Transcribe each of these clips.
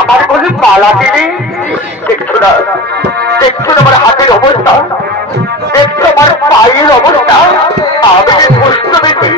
আমার বলে মালা দিলে দেখছো না, দেখছো না আমার হাতের অবস্থা, দেখছো আমার পায়ের অবস্থা। আমি যে কষ্ট পেয়েছি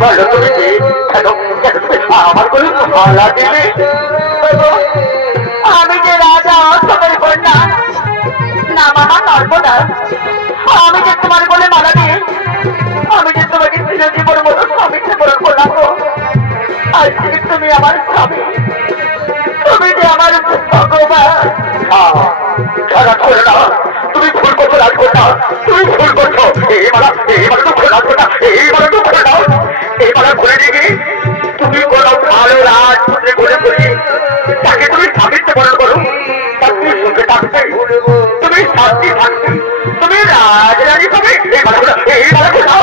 বলো তুমি যে কেন কেন তুমি আমার বলে মালা দিলে? আমি যে রাজা অসমের কন্যা, না মামা পারবো না। আমি যে তোমার বলে মালা দিয়ে আমি যে তোমাকে চিরজীবন মতো স্বামীকে বরণ করলাম, আজকে তুমি আমার স্বামী, তুমি যে আমার ভগবান। খারাপ করে না, তুমি ভুল করছো রাজকন্যা, তুমি ভুল করছো। এই মালা তো খুলে রাজকন্যা, এই মালা তো খুলে দাও। এই মালা খুলে দিয়ে গিয়ে তুমি কোনো ভালো রাজপুত্রে বলে বলি তাকে তুমি স্বামীকে বরণ করো, তা তুমি সুখে থাকবে, তুমি শান্তি থাকবে, তুমি রাজরানী হবে। এই মালা খুলে দাও।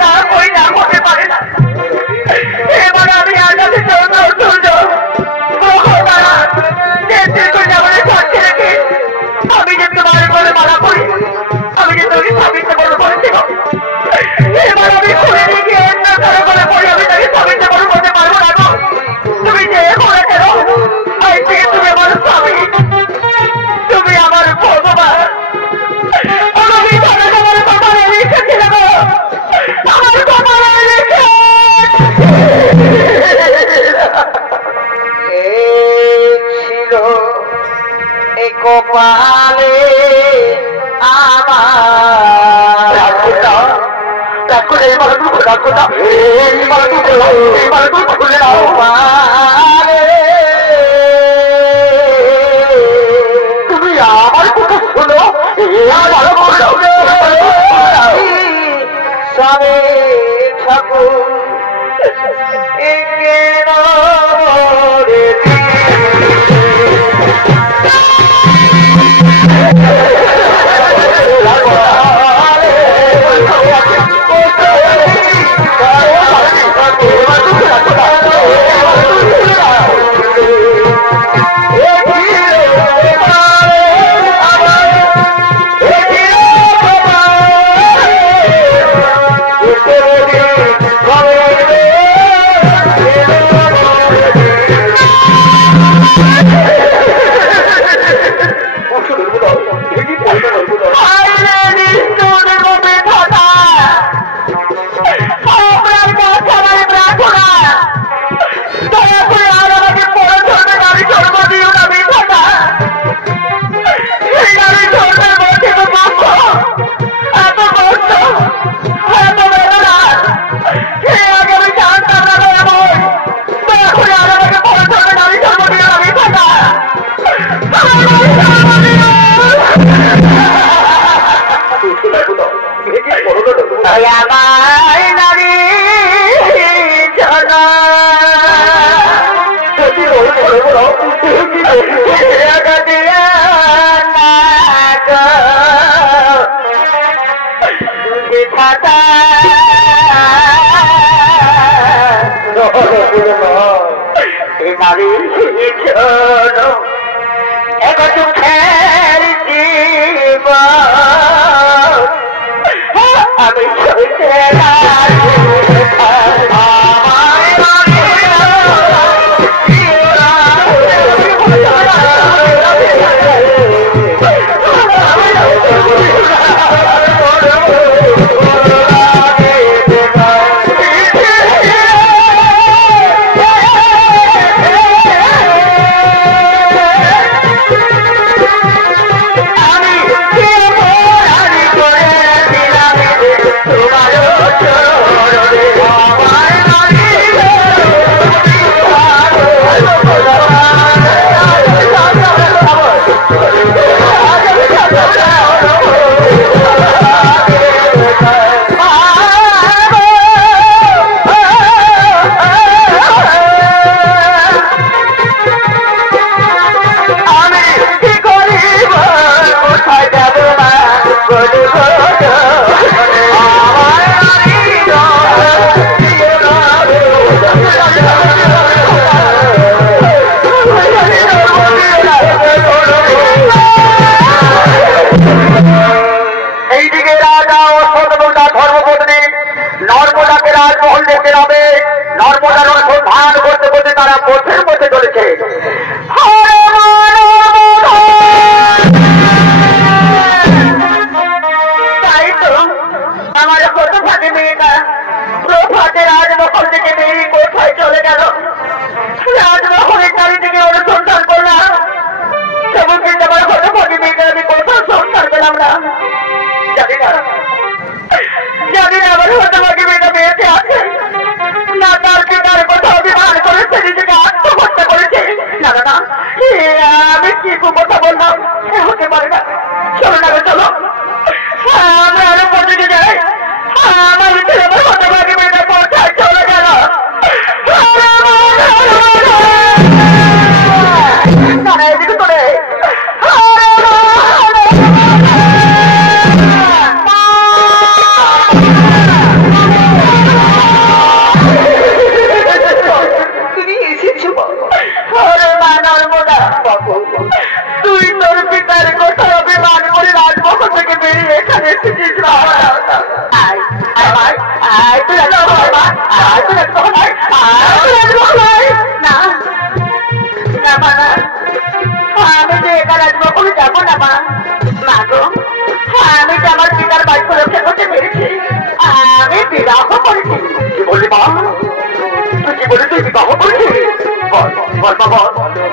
তা কই না হতে পারে না। এবার আমি আজাদের জন্য আমি যে তোমার বলে মালা করি, আমি যে তোকে স্বামীকে বড় করেছিল, এবার আমি খুলে দিয়ে অন্য কারো বলে পড়ি, আমি তাকে স্বামীকে বড় করতে পারবো না গো। তুমি যে করে কেন, আজ থেকে তুমি আমার স্বামী, তুমি আমার ভগবান। আমি তোমার কপালে লিখেছিল গো, আমার কপালে লিখে ছিল কপালে আমার। এই মালা তুমি রাজকন্যা, এই মালা তুমি খুলে দাও, এই মালা তুমি খুলে দাও। তুমি আমার কথা শোনো, মালা খুলে দাও। স্বামী ঠাকুর আমার নারী জনা আমি আমি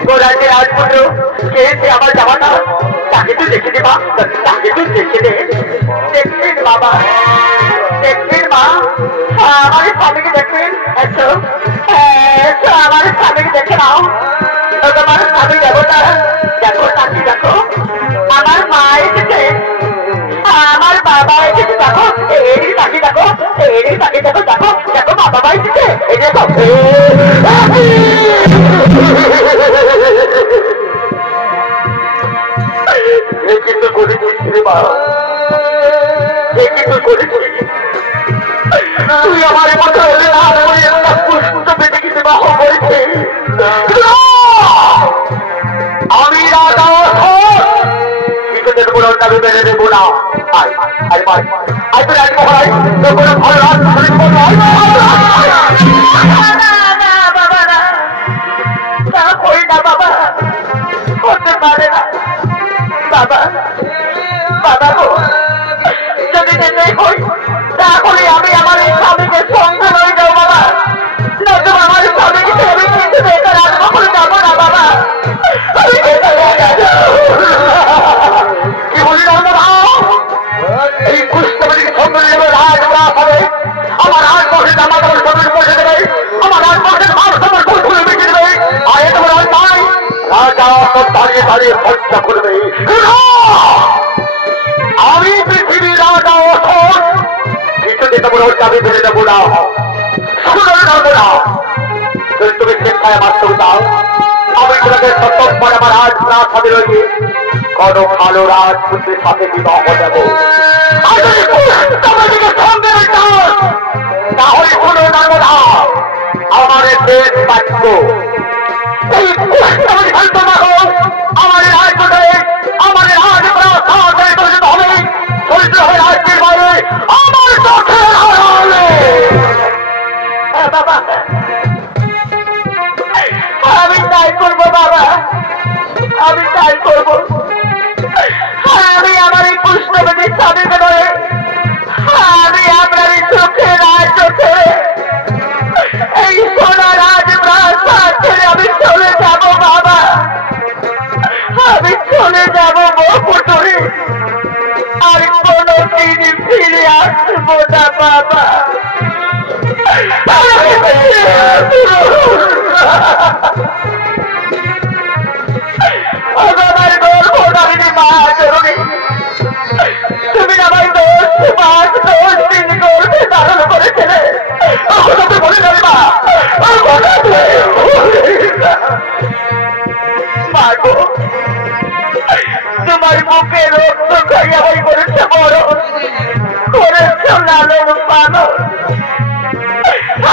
তোরা যে রাজপুত্র খেয়েছে আমার জামাটা, তাকে তুই দেখে দে মা, তাকে তুই দেখে দে। দেখবেন বাবা, দেখবেন মা, আমার স্বামীকে দেখবেন। এসো এসো, আমার স্বামীকে দেখে নাও। তোমার স্বামী দেবতা, দেখো তাকে দেখো। আমার মা এসেছে, আমার বাবা এসেছে, দেখো এই তাকে দেখো, এই তাকে দেখো, দেখো দেখো মা বাবা এসেছে, এই দেখো। কিন্তু করেছিস রে মা, কিন্তু করেছিস তুই আমার মতো পুষ্ট পেটে কিন্তু বাহ করেছে। আমি রাজা আমি বেড়ে দেবো না। বাবা করতে পারে না বাবা, বাবা গো, যদি যেতে হই তাহলে আমি আমার এই স্বামীকে সঙ্গে লই যাও বাবা, নয়তো আমার স্বামীকে আমি কিন্তু দেখে রাখবো করে যাবো না বাবা। আমি কি বলি এই কুষ্ঠবাদীর সঙ্গে নেবে রাজপ্রাস হবে, আমার রাজবংশের আমার তোমার সঙ্গে বসে দেবে, আমার রাজবংশের মান তোমার খুলে বেঁচে দেবে। আর এত বড় নাই রাজা দাঁড়িয়ে দাঁড়িয়ে হত্যা করবে। আমি পৃথিবীর রাজা অসৎ কিছু যেতে বলে আমি বেড়ে যাবো না, যাবো না। তুমি চিন্তায় মাত্র দাও, আমি তোমাকে সতর্ক করে আমার রাজপ্রাস হবে রয়েছে কোনো ভালো রাজপুত্রের সাথে বিবাহ দেবো। তাহলে কোনো যাবো না, আমার দেশ বাঁচব। এই আমার রাজপথে আমার রাজপ্রাস হবে চরিত্র হবে রাজ্যের বাইরে আমার চোখের আড়ালে। বাবা আমি তাই করবো বাবা, আমি তাই করবো। আমি আমার এই পুষ্পবতী স্বামীকে নয়, আমি আপনার এই চোখে রাজ চোখে এই সোনা রাজপ্রাসাদ ছেড়ে আমি চলে যাব বাবা, আমি চলে যাব বকুটুরি, আর কোনো দিন ফিরে আসবো না বাবা। আমার গর্ভধারিণী মা জরুরি, তুমি আমার 10 মাস 10 দিন গর্ভে ধারণ করেছিলে, বলে যাবে মা, মা গো তোমার মুখে রক্ত খাইয়া বই করেছে বড়, করেছ লালন পালন।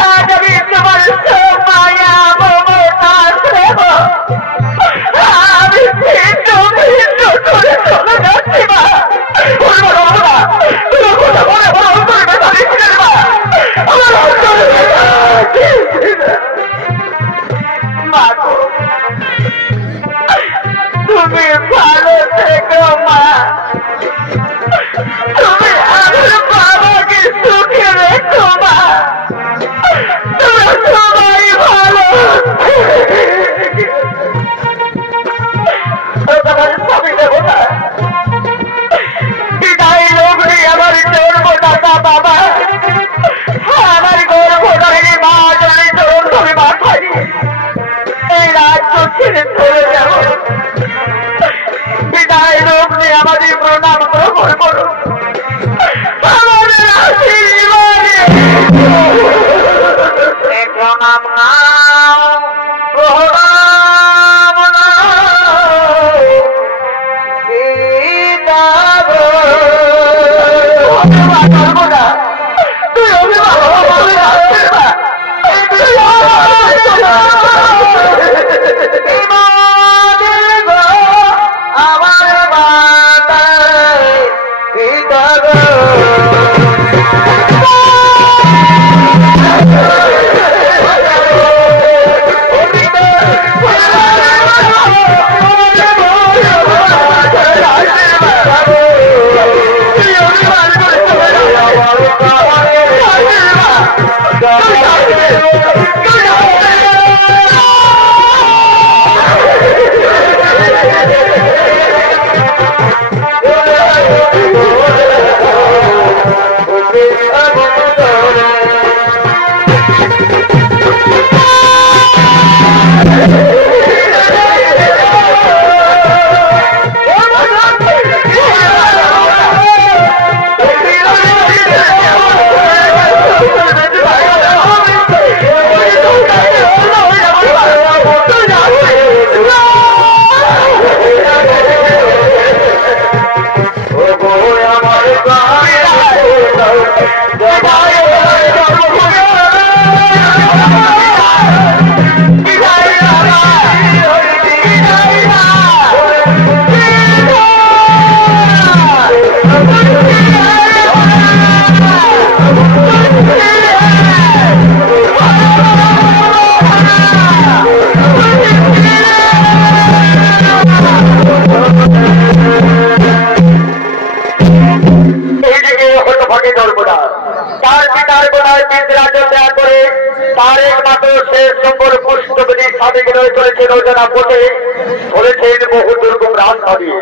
আজ আমি তোমার মায়া মমতা স্নেহ আমি ভিন্ন ভিন্ন করে চলে যাচ্ছি মা। মা গো তুমি ভালো থেকো মা, তুমি আমার বাবাকে সুখে রেখো মা, তোমরা সবাই ভালো। স্বামী দেবতা বিদায় লগ্নে আমার জন্মদাতা বাবা, আমার গর্ভধারিণী মা জনে চরণ ধরে মাথায় এই রাজ্য ছেড়ে চলে যাব। বিদায় লগ্নে আমাদের প্রণাম গ্রহণ করো, আমাদের আশীর্বাদে প্রণাম নাও, প্রণাম নাও তুই আমার মাতা পিতা আমার তার পিতার গোলায় বিদ্রাজন দেওয়া করে তার একমাত্র শেষ নম্বর পুষ্পবতী স্বামীকে চলেছে রোজনা পথে চলেছেন বহু দুর্গম রাস্তা দিয়ে।